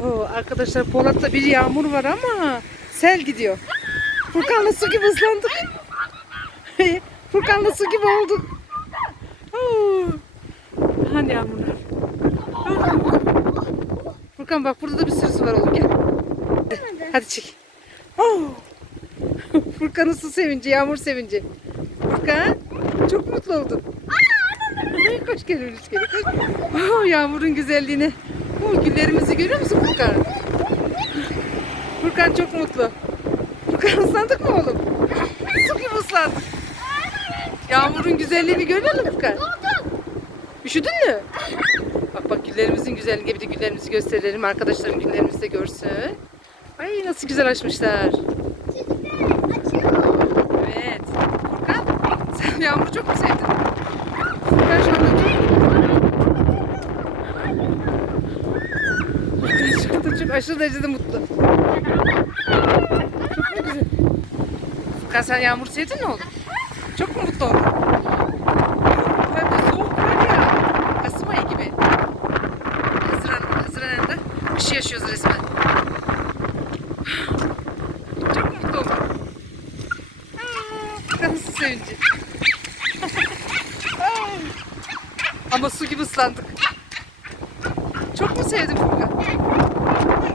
Oo, arkadaşlar Polat'ta bir yağmur var ama sel gidiyor. Furkan'la su gibi ıslandık. Furkan'la su gibi olduk. Oo. Hani yağmurlar. Oo. Furkan bak burada da bir sürü su var oğlum gel. Hadi çek. Oo. Furkan'ın su sevinci, yağmur sevinci. Furkan çok mutlu oldun. Koş gel Hulusi gel. koş. Oo, yağmurun güzelliğini. Oo, güllerimizi görüyor musun Furkan? Furkan çok mutlu. Furkan ıslandık mı oğlum? Su gibi ıslandık. Yağmurun güzelliğini görüyor musun Furkan? Üşüdün mü? Bak bak güllerimizin güzelliğini bir de güllerimizi gösterelim. Arkadaşlarım güllerimizi de görsün. Ay nasıl güzel açmışlar. Evet. Furkan sen yağmuru çok mu sevdin? Furkan şu anda çok... Furkan şu anda çok aşırı derecede mutlu. Çok mu güzel? Furkan sen yağmur sevdin mi oğlum? Çok mu mutlu oldun? Hem de soğuk var ya. Kasım ayı gibi. Haziran, Haziran ayında kışı yaşıyoruz resmen. Çok mutlu oldum. Aa, Furkan'ın su sevinci. Ama su gibi ıslandık. Çok mu sevdin Furkan?